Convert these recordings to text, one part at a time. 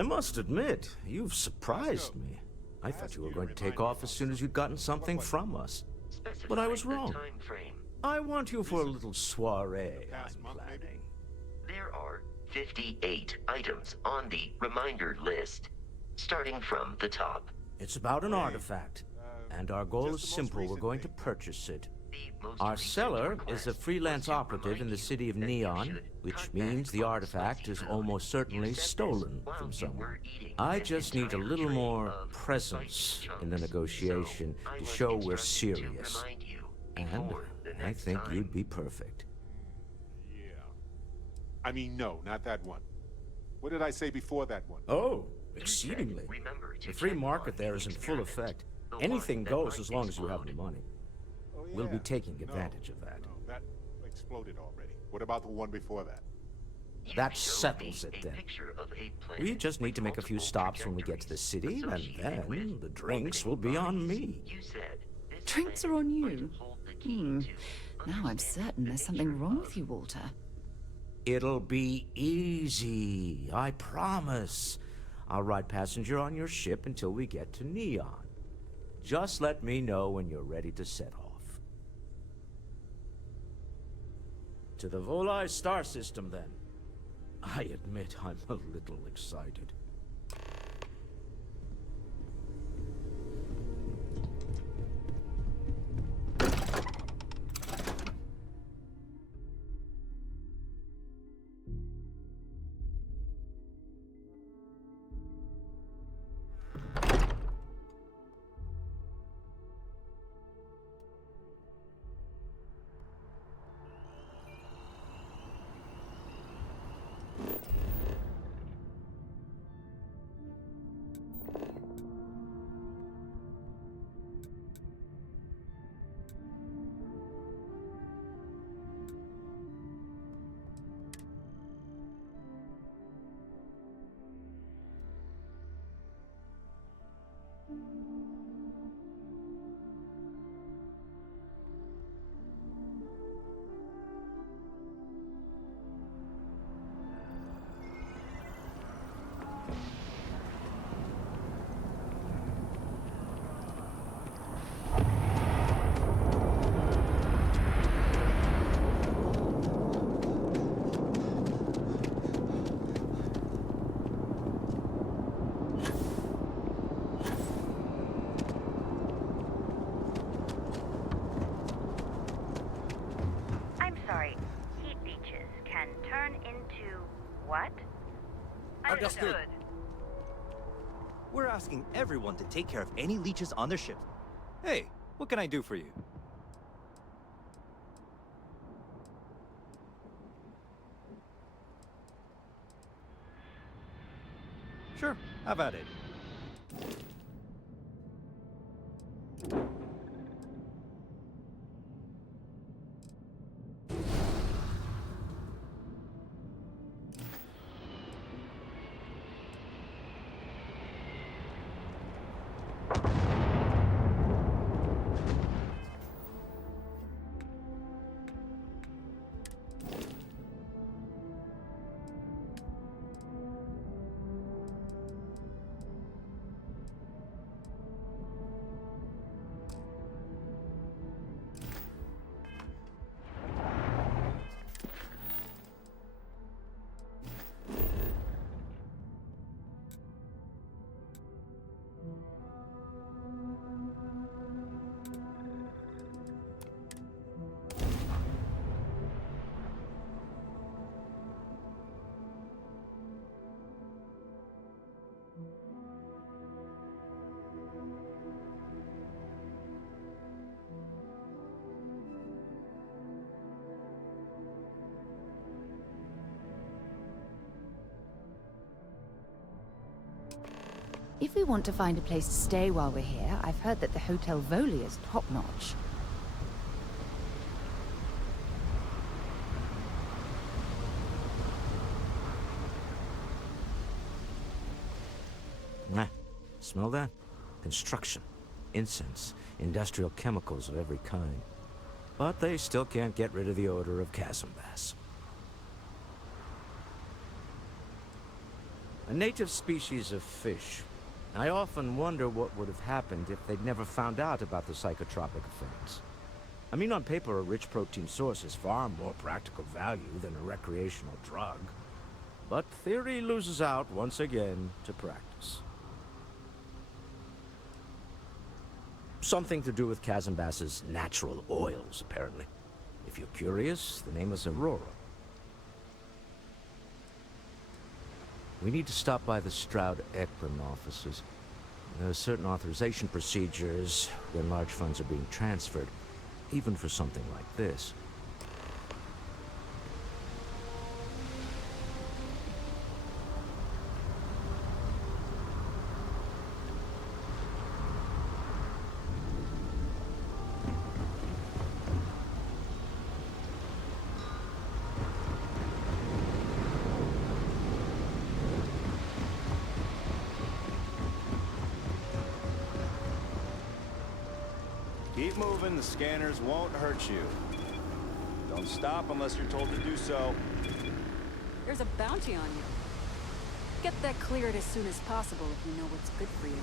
I must admit, you've surprised me. I thought you were going to take off as soon as you'd gotten something from us. But I was wrong. I want you for a little soiree I'm planning. There are 58 items on the reminder list, starting from the top. It's about an artifact, and our goal is simple. We're going to purchase it. Our seller is a freelance operative in the city of Neon, which means the artifact is almost certainly stolen from someone. I just need a little more presence in the negotiation to show we're serious. And I think you'd be perfect. Yeah. I mean, no, not that one. What did I say before that one? Oh, exceedingly. The free market there is in full effect. Anything goes as long as you have the money. Oh, yeah. We'll be taking advantage of that. No, that exploded already. What about the one before that? That settles it then. We just need to make a few stops when we get to the city, and then the drinks will be on me. Drinks are on you? Now I'm certain there's something wrong with you, Walter. It'll be easy, I promise. I'll ride passenger on your ship until we get to Neon. Just let me know when you're ready to set off. To the Volai star system, then. I admit I'm a little excited. What? Understood. We're asking everyone to take care of any leeches on their ship. Hey, what can I do for you? Sure, have at it. If we want to find a place to stay while we're here, I've heard that the Hotel Voli is top-notch. Smell that? Construction, incense, industrial chemicals of every kind. But they still can't get rid of the odor of chasm bass. A native species of fish. I often wonder what would have happened if they'd never found out about the psychotropic effects. I mean, on paper, a rich protein source is far more practical value than a recreational drug. But theory loses out once again to practice. Something to do with Kazanbas's natural oils, apparently. If you're curious, the name is Aurora. We need to stop by the Stroud-Eklund offices. There are certain authorization procedures when large funds are being transferred, even for something like this. Keep moving, the scanners won't hurt you. Don't stop unless you're told to do so. There's a bounty on you. Get that cleared as soon as possible if you know what's good for you.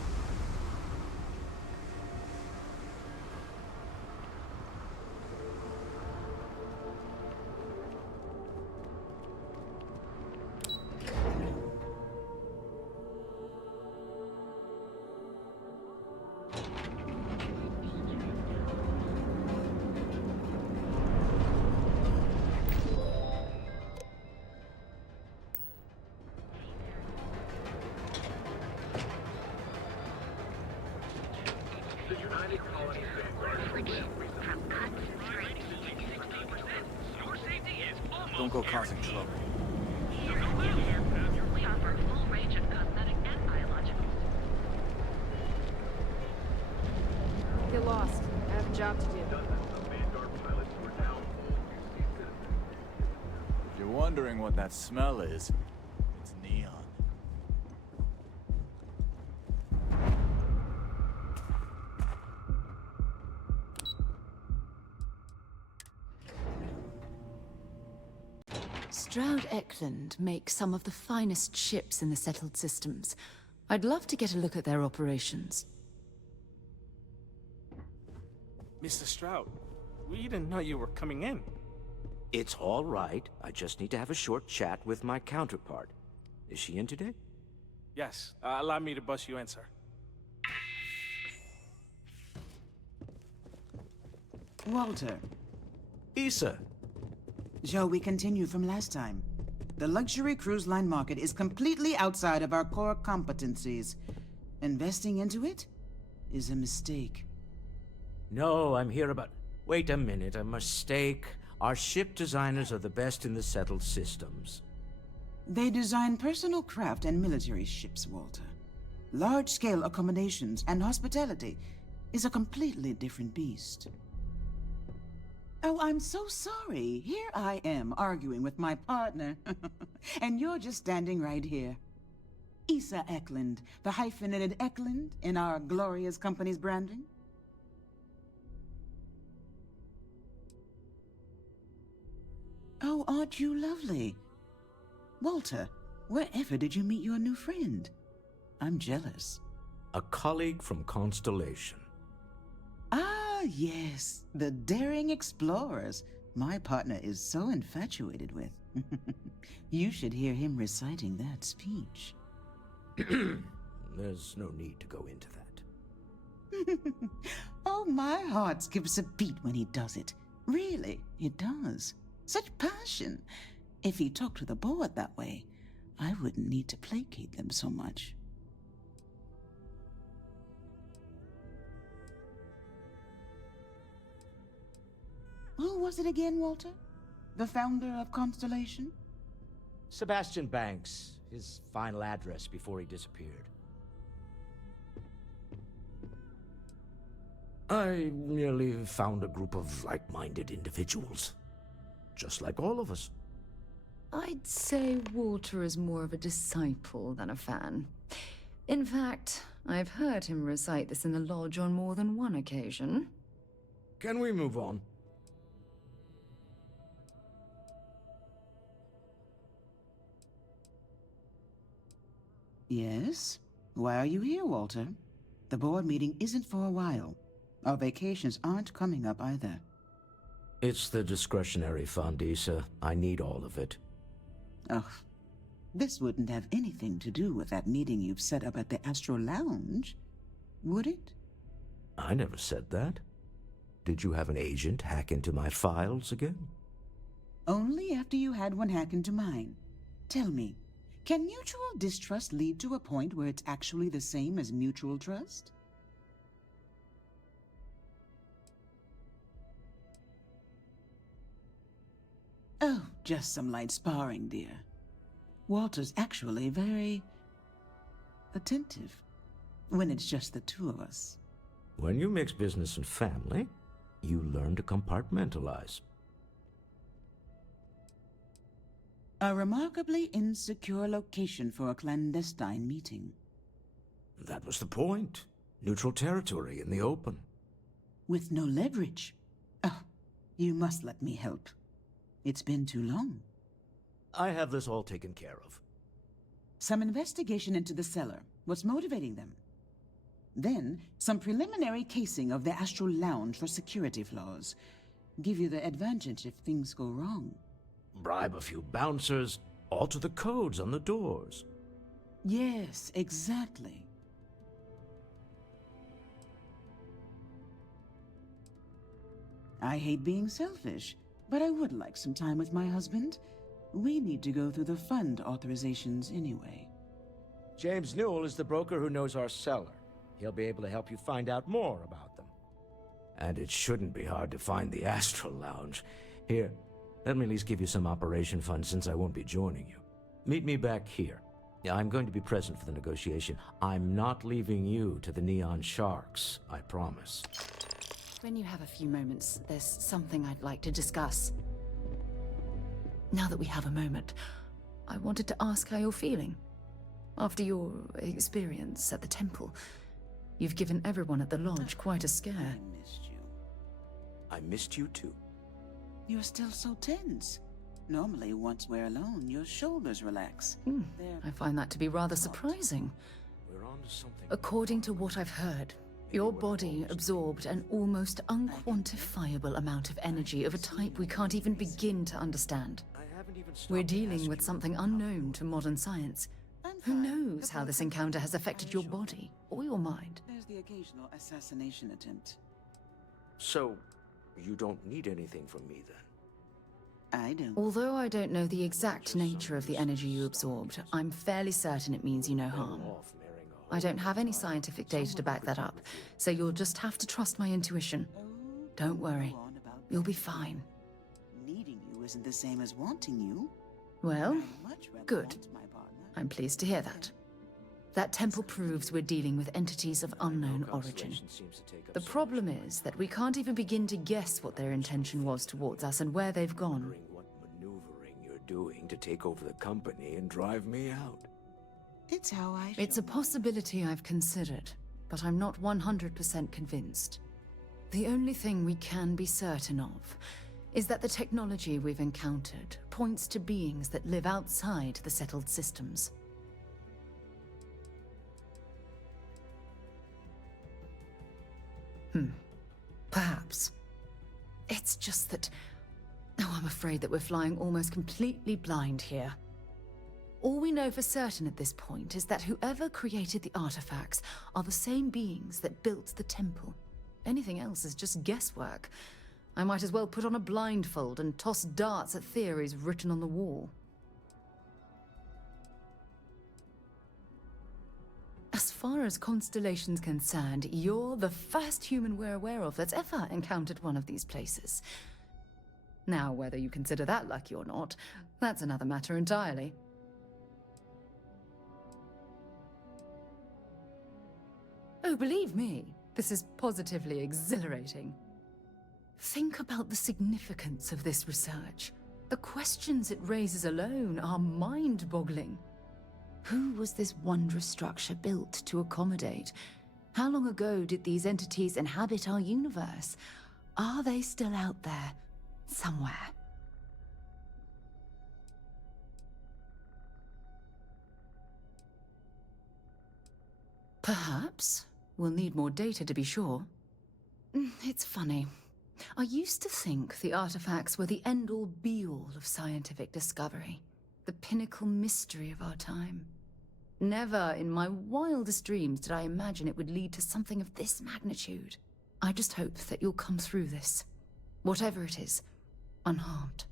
Don't go causing trouble. We offer a full range of cosmetic and biologicals. Get lost. I have a job to do. If you're wondering what that smell is, it's neon. Stroud-Eklund makes some of the finest ships in the settled systems. I'd love to get a look at their operations. Mr. Stroud, we didn't know you were coming in. It's all right. I just need to have a short chat with my counterpart. Is she in today? Yes, allow me to bust you in, sir. Walter. Issa. Shall we continue from last time? The luxury cruise line market is completely outside of our core competencies. Investing into it is a mistake. No, I'm here about... Wait a minute, a mistake. Our ship designers are the best in the settled systems. They design personal craft and military ships, Walter. Large-scale accommodations and hospitality is a completely different beast. Oh, I'm so sorry. Here I am arguing with my partner. And you're just standing right here. Issa Eklund, the hyphenated Eklund in our glorious company's branding. Oh, aren't you lovely? Walter, wherever did you meet your new friend? I'm jealous. A colleague from Constellation. Ah, yes, the daring explorers my partner is so infatuated with. You should hear him reciting that speech. There's no need to go into that. Oh, my heart skips a beat when he does it. Really, it does. Such passion. If he talked to the board that way, I wouldn't need to placate them so much. Who was it again, Walter? The founder of Constellation? Sebastian Banks, his final address before he disappeared. I merely found a group of like-minded individuals. Just like all of us. I'd say Walter is more of a disciple than a fan. In fact, I've heard him recite this in the lodge on more than one occasion. Can we move on? Yes? Why are you here, Walter? The board meeting isn't for a while. Our vacations aren't coming up either. It's the discretionary fund, Issa. I need all of it. Ugh. This wouldn't have anything to do with that meeting you've set up at the Astro Lounge, would it? I never said that. Did you have an agent hack into my files again? Only after you had one hack into mine. Tell me, can mutual distrust lead to a point where it's actually the same as mutual trust? Oh, just some light sparring, dear. Walter's actually very attentive when it's just the two of us. When you mix business and family, you learn to compartmentalize. A remarkably insecure location for a clandestine meeting. That was the point. Neutral territory in the open. With no leverage. Oh, you must let me help. It's been too long. I have this all taken care of. Some investigation into the cellar. What's motivating them? Then, some preliminary casing of the Astral Lounge for security flaws. Give you the advantage if things go wrong. Bribe a few bouncers, alter the codes on the doors. Yes, exactly. I hate being selfish, but I would like some time with my husband. We need to go through the fund authorizations anyway. James Newell is the broker who knows our cellar. He'll be able to help you find out more about them. And it shouldn't be hard to find the Astral Lounge. Here, let me at least give you some operation funds since I won't be joining you. Meet me back here. I'm going to be present for the negotiation. I'm not leaving you to the Neon Sharks, I promise. When you have a few moments, there's something I'd like to discuss. Now that we have a moment, I wanted to ask how you're feeling. After your experience at the temple, you've given everyone at the lodge quite a scare. I missed you. I missed you too. You're still so tense. Normally, once we're alone, your shoulders relax. I find that to be rather surprising. We're on to something. According to what I've heard, your body absorbed an almost unquantifiable amount of energy of a type we can't even begin to understand. We're dealing with something unknown to modern science. Who knows how this encounter has affected your body or your mind? There's the occasional assassination attempt. So, you don't need anything from me then? I don't. Although I don't know the exact nature of the energy you absorbed, I'm fairly certain it means you no harm. I don't have any scientific data to back that up, so you'll just have to trust my intuition. Don't worry. You'll be fine. Needing you isn't the same as wanting you. Well, I'd much rather good. want my partner. I'm pleased to hear that. That temple proves we're dealing with entities of unknown origin. The problem is that we can't even begin to guess what their intention was towards us and where they've gone. What maneuvering you're doing to take over the company and drive me out. It's how I It's a possibility I've considered, but I'm not 100% convinced. The only thing we can be certain of is that the technology we've encountered points to beings that live outside the settled systems. Perhaps. It's just that... Oh, I'm afraid that we're flying almost completely blind here. All we know for certain at this point is that whoever created the artifacts are the same beings that built the temple. Anything else is just guesswork. I might as well put on a blindfold and toss darts at theories written on the wall. As far as Constellation's concerned, you're the first human we're aware of that's ever encountered one of these places. Now, whether you consider that lucky or not, that's another matter entirely. Oh, believe me, this is positively exhilarating. Think about the significance of this research. The questions it raises alone are mind-boggling. Who was this wondrous structure built to accommodate? How long ago did these entities inhabit our universe? Are they still out there, somewhere? Perhaps. We'll need more data to be sure. It's funny. I used to think the artifacts were the end-all be-all of scientific discovery, the pinnacle mystery of our time. Never in my wildest dreams did I imagine it would lead to something of this magnitude. I just hope that you'll come through this, whatever it is, unharmed.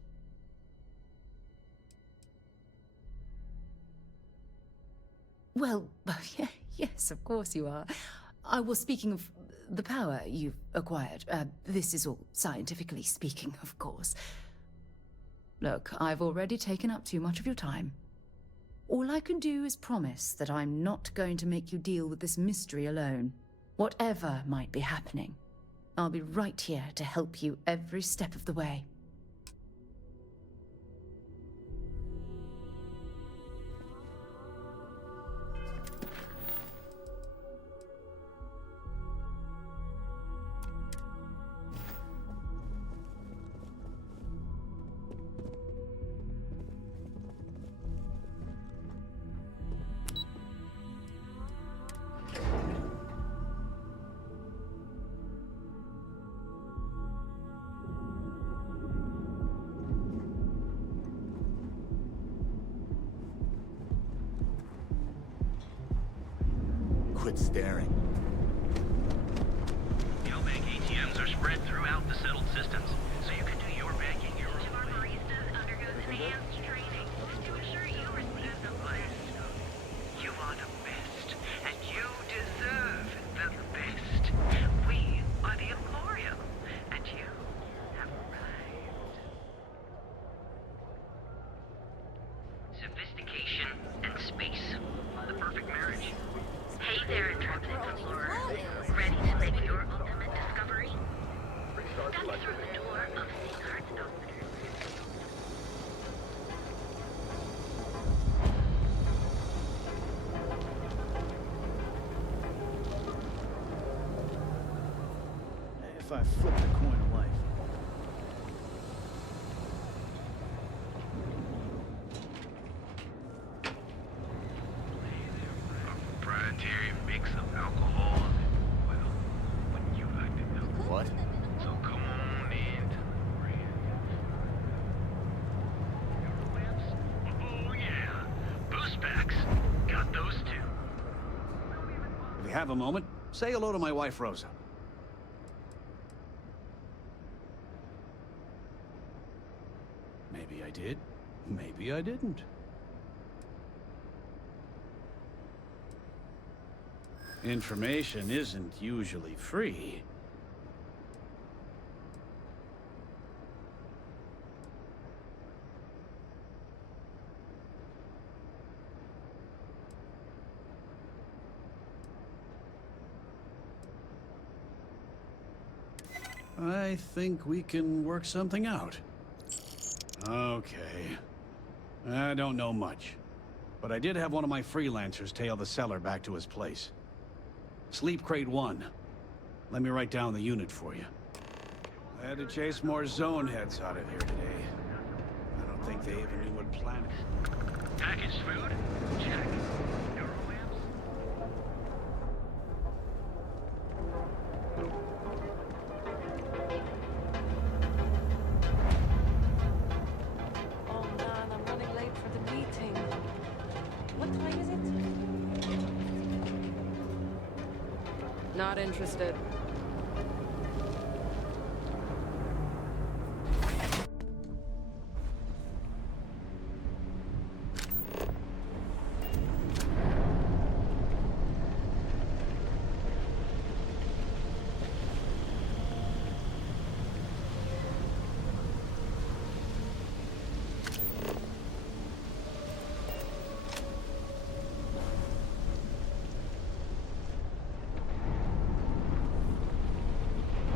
Well, yes, of course you are. I was speaking of the power you've acquired. This is all scientifically speaking, of course. Look, I've already taken up too much of your time. All I can do is promise that I'm not going to make you deal with this mystery alone. Whatever might be happening, I'll be right here to help you every step of the way. Quit staring. Bank ATMs are spread throughout the settled systems, so you can do your banking your own way. Each of our baristas undergoes enhanced training to ensure you receive the best. You are the best, and you deserve the best. We are the Emporium, and you have arrived. Sophistication and space. The perfect marriage. Hey there, intrepid explorer. Ready to make your ultimate discovery? Step through the door of Seagard's Outfitters. If I flip the coin of life. Proprietary mix of alcohol. Well, wouldn't you like to know? What? So come on in to the brand. Oh yeah, boost packs. Got those too. If you have a moment, say hello to my wife, Rosa. Maybe I did. Maybe I didn't. Information isn't usually free. I think we can work something out. Okay. I don't know much, but I did have one of my freelancers tail the seller back to his place. Sleep Crate 1. Let me write down the unit for you. I had to chase more zone heads out of here today. I don't think they even knew what planet. Packaged food? Check. Neuroamps? Oh man, I'm running late for the meeting. What time is it? Not interested.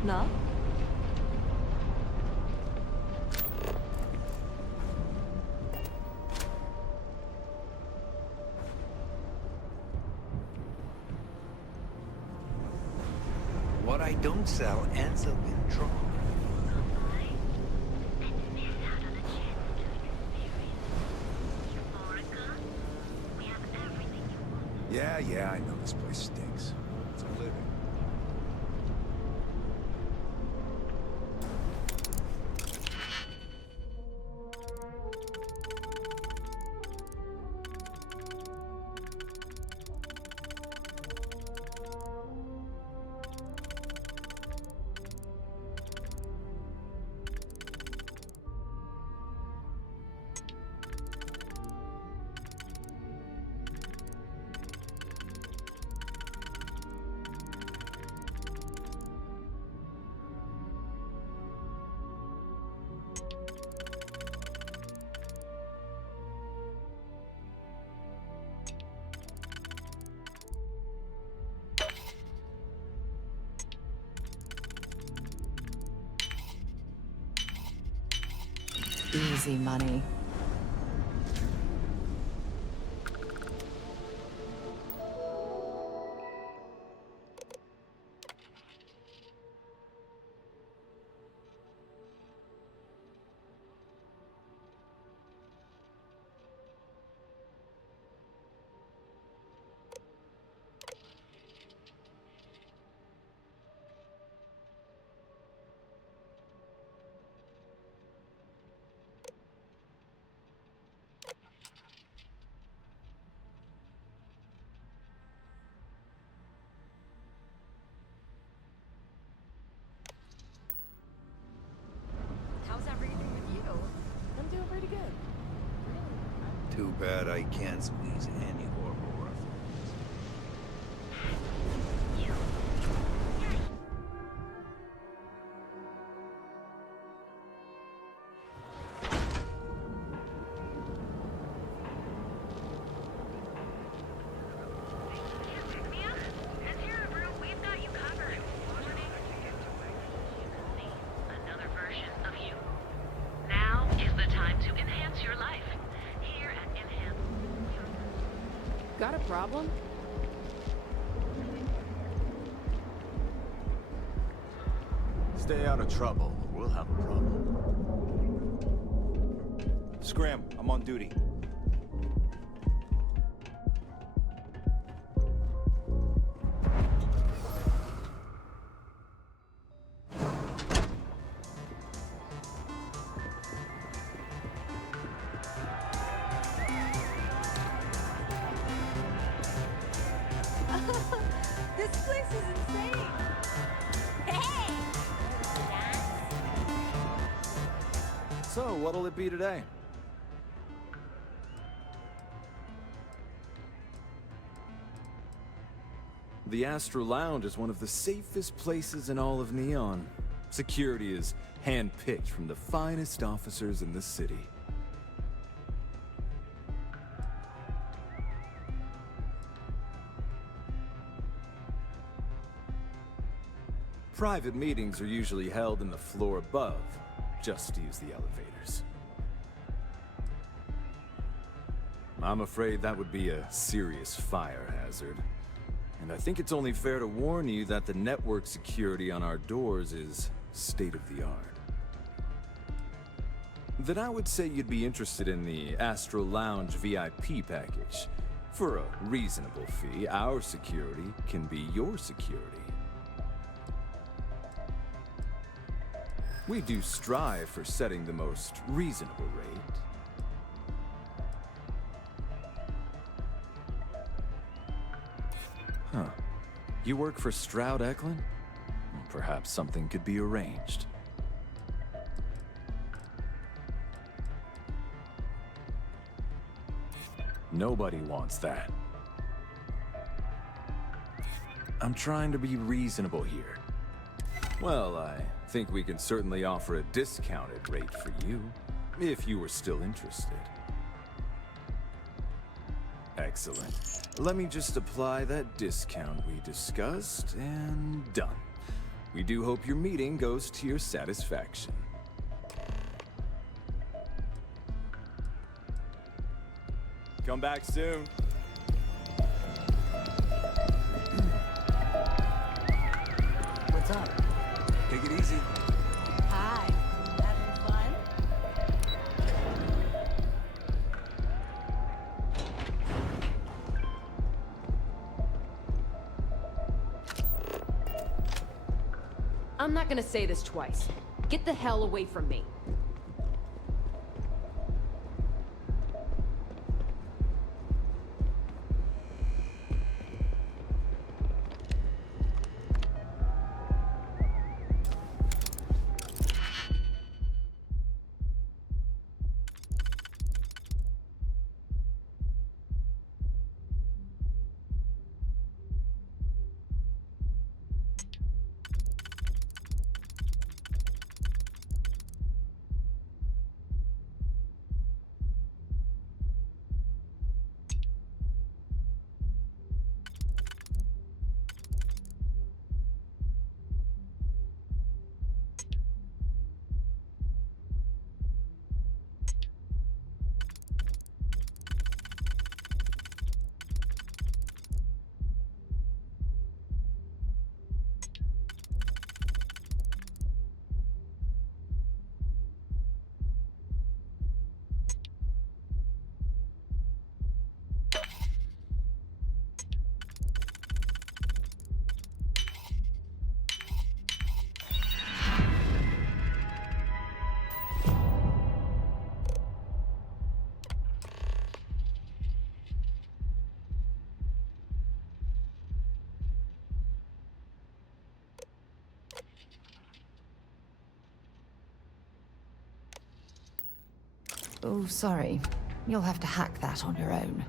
No? What I don't sell ends up in trouble. Yeah, Yeah, I know this place stinks. It's a living. Easy money. How's everything with you? I'm doing pretty good. Too bad I can't squeeze any horrible reference. Another version of you. Now is the time to enhance your life. Here at Enhance. Got a problem? Stay out of trouble, or we'll have a problem. Scram, I'm on duty. This place is insane! Hey! So, what'll it be today? The Astro Lounge is one of the safest places in all of Neon. Security is hand-picked from the finest officers in the city. Private meetings are usually held in the floor above, just to use the elevators. I'm afraid that would be a serious fire hazard. And I think it's only fair to warn you that the network security on our doors is state-of-the-art. Then I would say you'd be interested in the Astro Lounge VIP package. For a reasonable fee, our security can be your security. We do strive for setting the most reasonable rate. Huh. You work for Stroud Eklund? Perhaps something could be arranged. Nobody wants that. I'm trying to be reasonable here. Well, I think we can certainly offer a discounted rate for you, if you were still interested. Excellent. Let me just apply that discount we discussed, and done. We do hope your meeting goes to your satisfaction. Come back soon. What's up? Take it easy. Hi. Having fun? I'm not gonna say this twice. Get the hell away from me. Oh, sorry. You'll have to hack that on your own.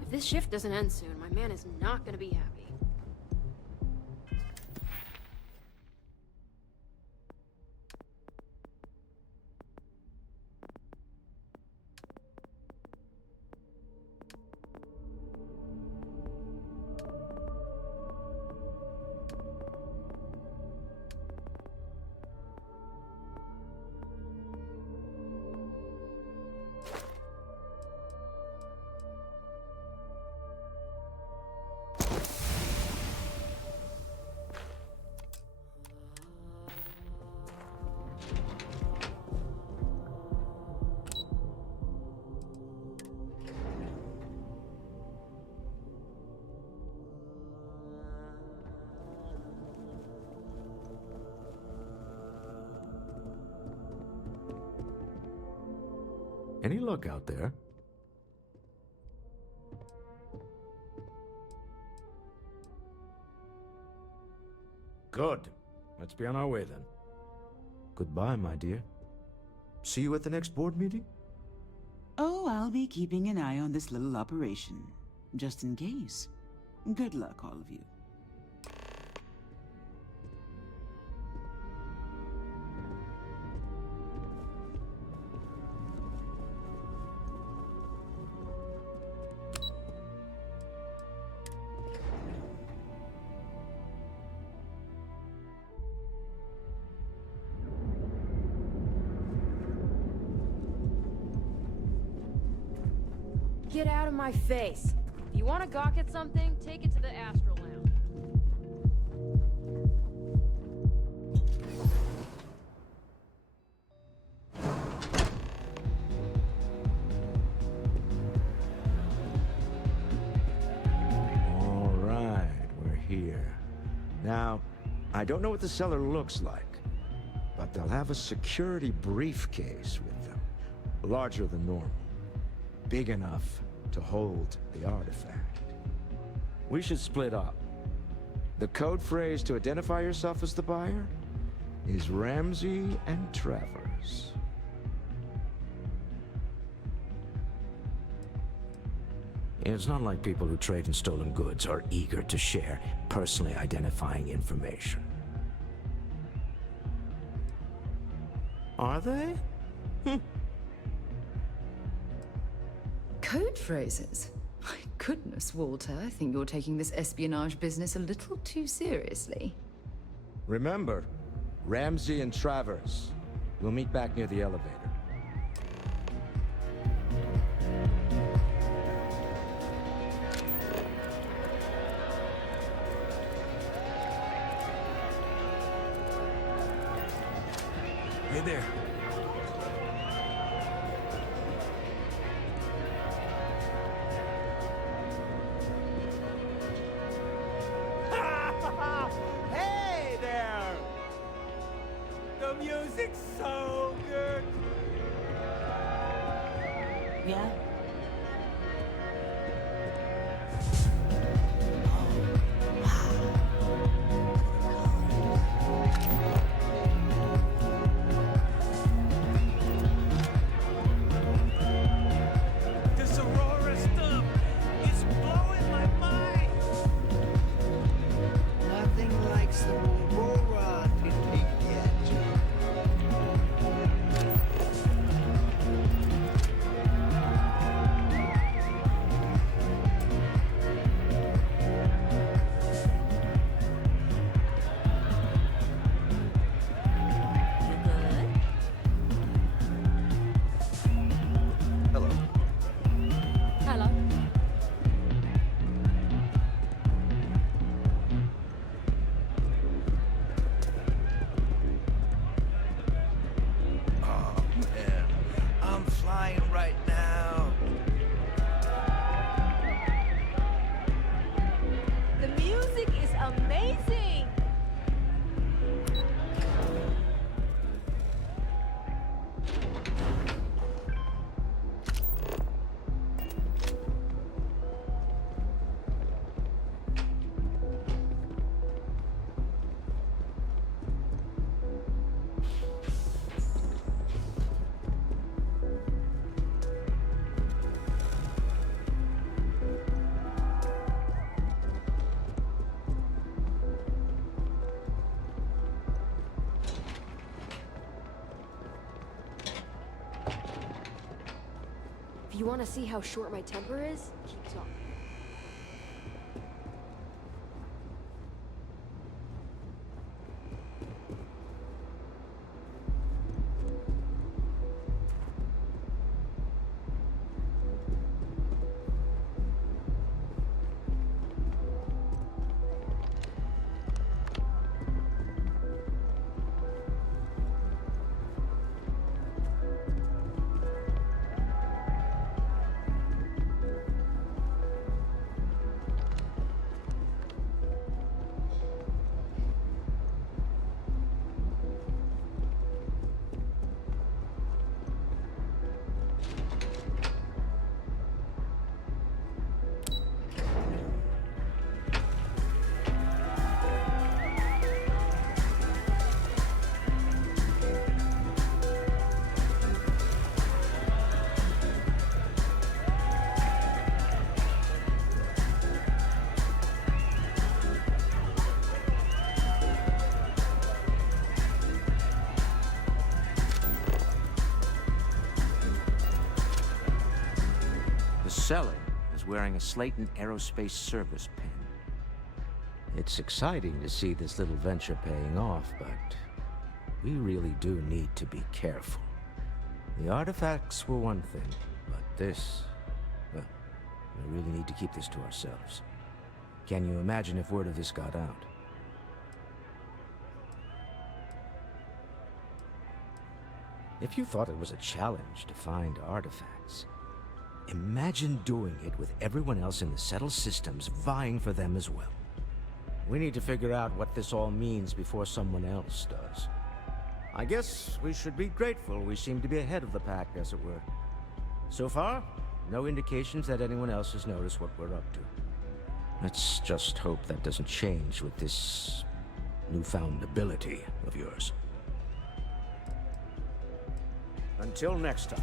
If this shift doesn't end soon, my man is not gonna be happy. Any luck out there? Good. Let's be on our way then. Goodbye, my dear. See you at the next board meeting? Oh, I'll be keeping an eye on this little operation, just in case. Good luck, all of you. Get out of my face. If you want to gawk at something, take it to the Astral Lounge. All right, we're here. Now, I don't know what the cellar looks like, but they'll have a security briefcase with them. Larger than normal. Big enough to hold the artifact. We should split up. The code phrase to identify yourself as the buyer is Ramsey and Travers. It's not like people who trade in stolen goods are eager to share personally identifying information. Are they? Code phrases? My goodness, Walter, I think you're taking this espionage business a little too seriously. Remember, Ramsey and Travers. We'll meet back near the elevator. Hey there. Hey there! The music's so good! Yeah? This Aurora stuff is blowing my mind! Nothing like some Aurora to get you. Hello. Hello. Oh, man. I'm flying right now. The music is amazing! If you want to see how short my temper is, keep talking. The seller is wearing a Slayton Aerospace service pin. It's exciting to see this little venture paying off, but we really do need to be careful. The artifacts were one thing, but this, well, we really need to keep this to ourselves. Can you imagine if word of this got out? If you thought it was a challenge to find artifacts, imagine doing it with everyone else in the settled systems vying for them as well. We need to figure out what this all means before someone else does. I guess we should be grateful we seem to be ahead of the pack, as it were. So far, No indications that anyone else has noticed what we're up to. Let's just hope that doesn't change with this newfound ability of yours. Until next time.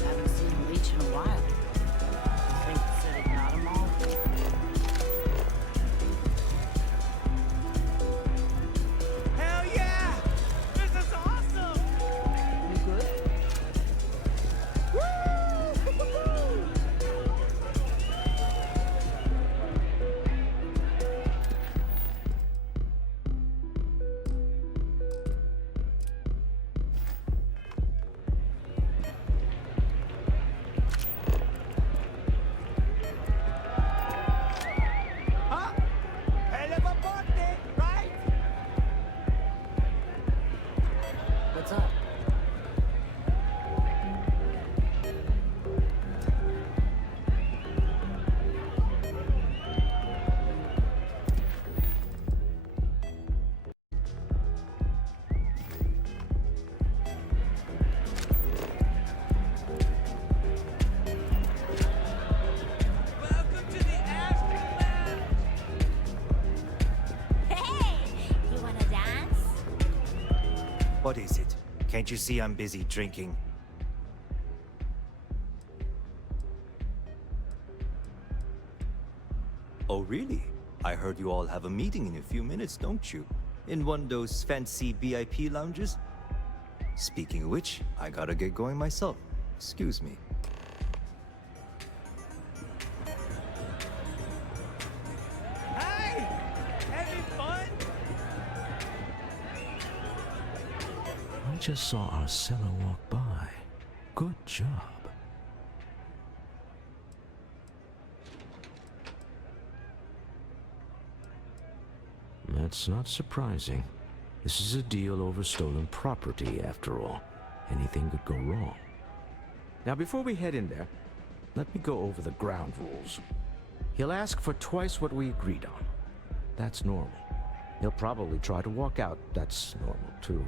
Haven't seen Leech in a while. Think the city got 'em all? Hell yeah! This is awesome! You good? Huh? Hell of a birthday, right? What's up? Welcome to the Astral Lounge! Hey! You wanna dance? What is it? Can't you see I'm busy drinking? Oh, really? I heard you all have a meeting in a few minutes, don't you? In one of those fancy VIP lounges? Speaking of which, I gotta get going myself. Excuse me. Hey! Having fun? I just saw our cellar walk by. Good job. That's not surprising. This is a deal over stolen property, after all. Anything could go wrong. Now, before we head in there, let me go over the ground rules. He'll ask for twice what we agreed on. That's normal. He'll probably try to walk out. That's normal, too.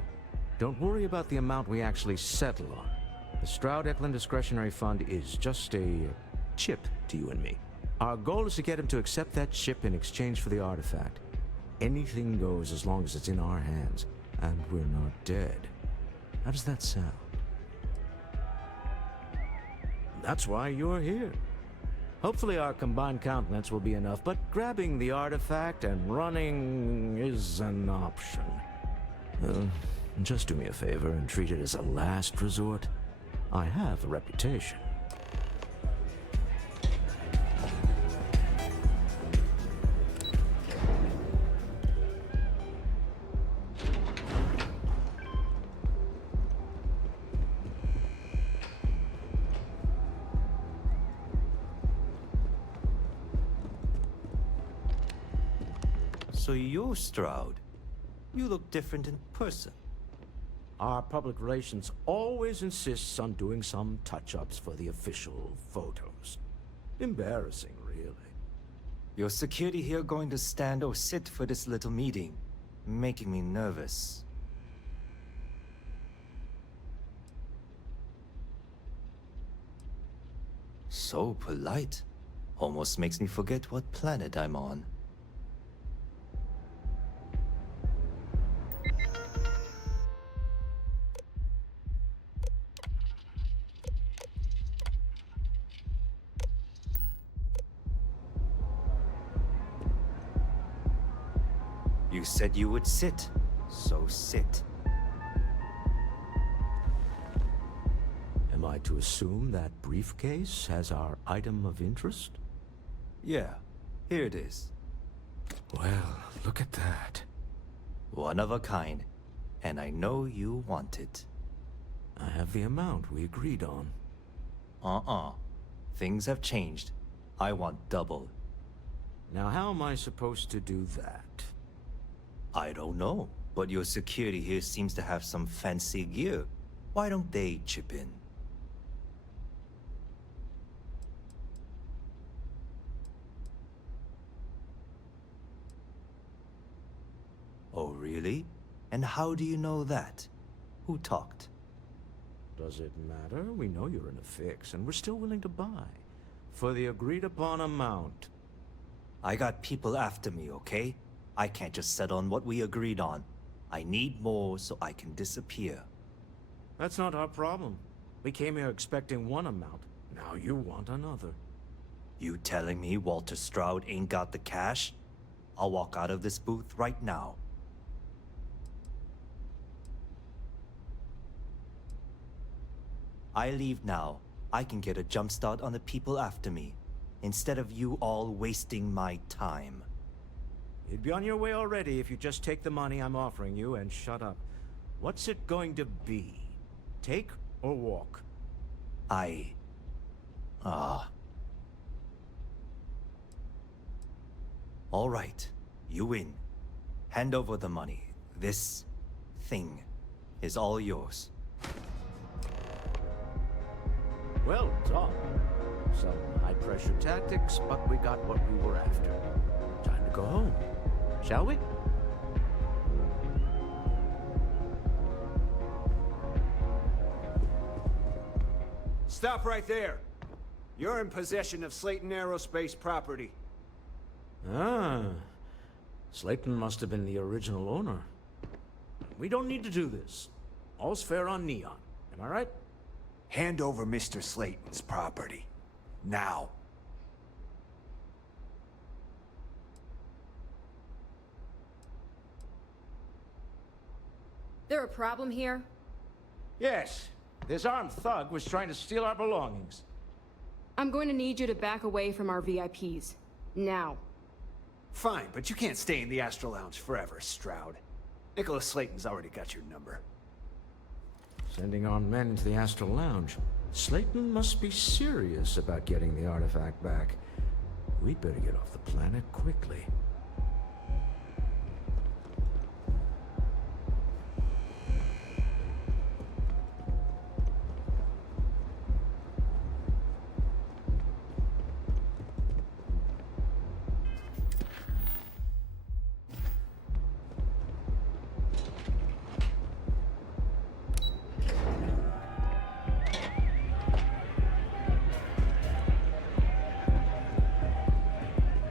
Don't worry about the amount we actually settle on. The Stroud-Eklund Discretionary Fund is just a chip to you and me. Our goal is to get him to accept that chip in exchange for the artifact. Anything goes as long as it's in our hands, and we're not dead. How does that sound? That's why you're here. Hopefully our combined countenance will be enough, but grabbing the artifact and running is an option. Just do me a favor and treat it as a last resort. I have a reputation. So you're Stroud. You look different in person. Our public relations always insists on doing some touch-ups for the official photos. Embarrassing, really. Your security here going to stand or sit for this little meeting, making me nervous. So polite. Almost makes me forget what planet I'm on. You said you would sit, so sit. Am I to assume that briefcase has our item of interest? Yeah, here it is. Well, look at that. One of a kind, and I know you want it. I have the amount we agreed on. Things have changed. I want double. Now, how am I supposed to do that? I don't know, but your security here seems to have some fancy gear. Why don't they chip in? really? And how do you know that? Who talked? Does it matter? We know you're in a fix, and we're still willing to buy. For the agreed-upon amount. I got people after me, okay? I can't just settle on what we agreed on. I need more so I can disappear. That's not our problem. We came here expecting one amount. Now you want another. You telling me Walter Stroud ain't got the cash? I'll walk out of this booth right now. I leave now. I can get a jump start on the people after me, instead of you all wasting my time. You'd be on your way already if you just take the money I'm offering you and shut up. What's it going to be? Take or walk? All right, you win. Hand over the money. This thing is all yours. Well done. Some high-pressure tactics, but we got what we were after. Time to go home, shall we? Stop right there. You're in possession of Slayton Aerospace property. Ah. Slayton must have been the original owner. We don't need to do this. All's fair on Neon. Am I right? Hand over Mr. Slayton's property. Now. There a problem here? Yes. This armed thug was trying to steal our belongings. I'm going to need you to back away from our VIPs. Now. Fine, but you can't stay in the Astro Lounge forever, Stroud. Nicholas Slayton's already got your number. Sending armed men into the Astral Lounge. Slayton must be serious about getting the artifact back. We'd better get off the planet quickly.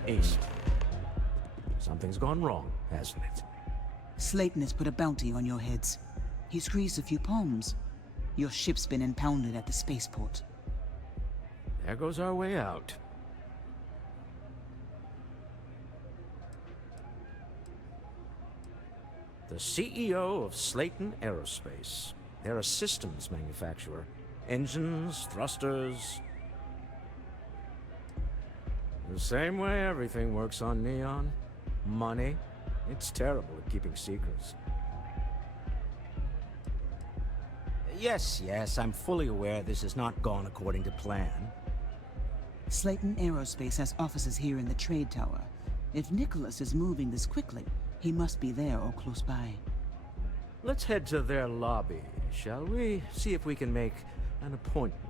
East. Something's gone wrong, hasn't it? Slayton has put a bounty on your heads. He squeezed a few palms. Your ship's been impounded at the spaceport. There goes our way out. The CEO of Slayton Aerospace. They're a systems manufacturer. Engines, thrusters. The same way everything works on Neon. Money. It's terrible at keeping secrets. Yes, I'm fully aware this has not gone according to plan. Slayton Aerospace has offices here in the trade tower. If Nicholas is moving this quickly, he must be there or close by. Let's head to their lobby, shall we? See if we can make an appointment.